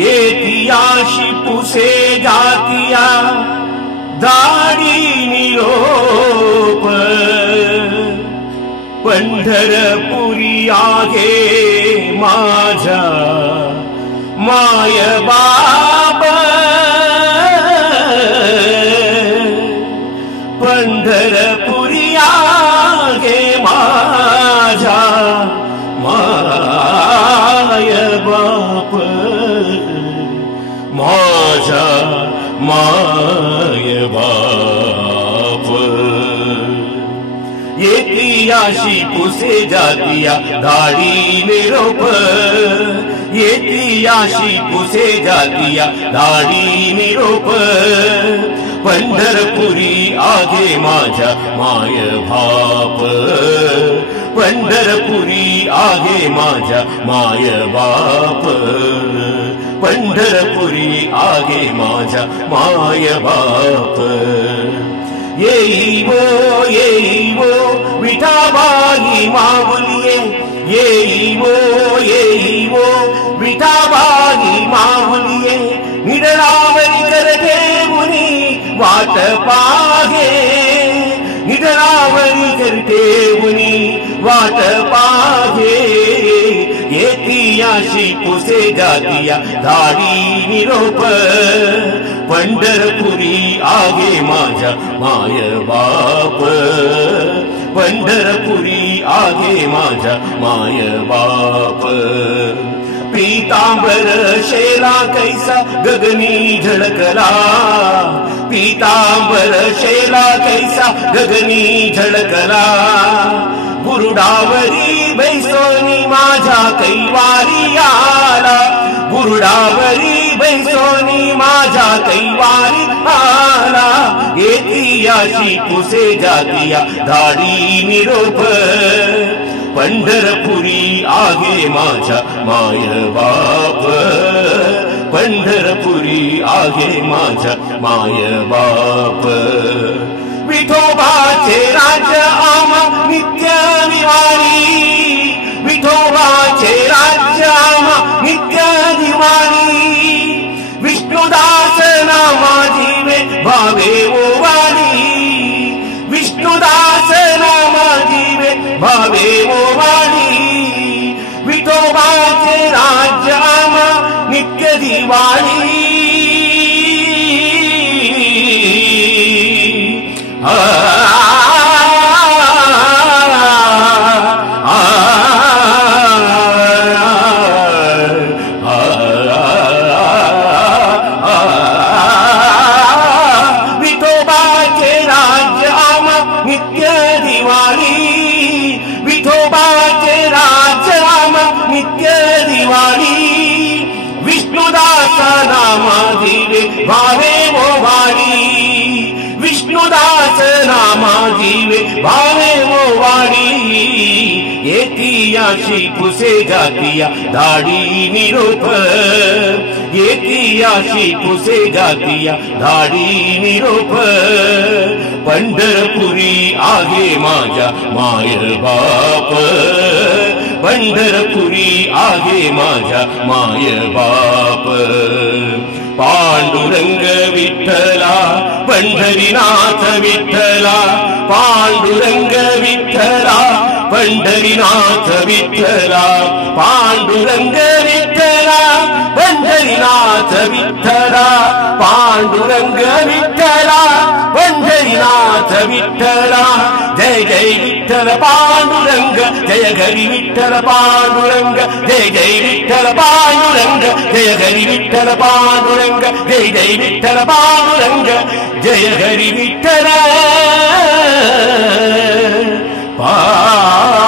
येतियाशी पुसे जातिया दाढी निरोप पंढरपुरी आहे माझा माय बाप पंढरपुरी आहे माझा माय बाप माझा माय बाप येतियाशी पुसे जातिया दाढी निरोप येतियाशी पुसे जातिया दाढी निरोप पंढरपुरी आगे माझा माय बाप पंढरपुरी आगे माझा माय बाप पंढरपुरी आगे माझा माय बाप येई वो विठाबाई माऊलिये येई वो विठाबाई माऊलिये निडरावरी करते मुनी वाट पाहे निडरावरी करते मुनी वाट पाहे येतियाशी पुसे जातिया दाढी निरोप पंढरपुरी आगे माझा माय बाप पंढरपुरी आगे माझा माय बाप पीतांबर शेला कैसा गगनी झळकला पीतांबर शेला कैसा गगनी झळकला बुरुडावरी बैसोनी माझ्या कैवारी आला बुरुडावरी बैसोनी माझ्या कैवारी आला येतियाशी पुसे जातिया दाढी निरोप पंढरपुरी आगे माझा माय बाप पंढरपुरी आगे माझा माय बाप विठोबाचे राज्य आम्हा नित्य दिवाळी विठोबाचे राज्य आम्हा नित्य दिवाळी विष्णुदास नामा जीवे भावे ओवाळी विष्णुदास नामा जीवे भावे ओवाळी विठोबाचे राज्य आम्हा नित्य दिवाळी विठोबाचे राज्य आम्हा नित्य दिवाळी विठोबाचे राज्य आम्हा नित्य दिवाळी विष्णुदासा नामा जीवे भावे ओवाळी विष्णुदास नामा जीवे भावे ओवाळी येतियाशी पुसे जातिया दाढी निरोप येतियाशी पुसे जातिया दाढी निरोप पंढरपुरी आगे माझा माय बाप पंढरपुरी आगे माझा माय बाप पांडुरंग विठ्ठला पंढरीनाथ विठ्ठला पांडुरंग विठ्ठला पंढरीनाथ विठ्ठला पांडुरंग विठ्ठला पंढरीनाथ विठ्ठला पांडुरंग विठ्ठला पंढरीनाथ विठ्ठला जय जय विठ्ठल पांडुरंग जय घरी विठ्ठल पांडुरंग जय जय विठ्ठल पांडुरंग जय घरी विठ्ठल पांडुरंग जय जय विठ्ठल पांडुरंग जय घरी विठ्ठल पांडुरंग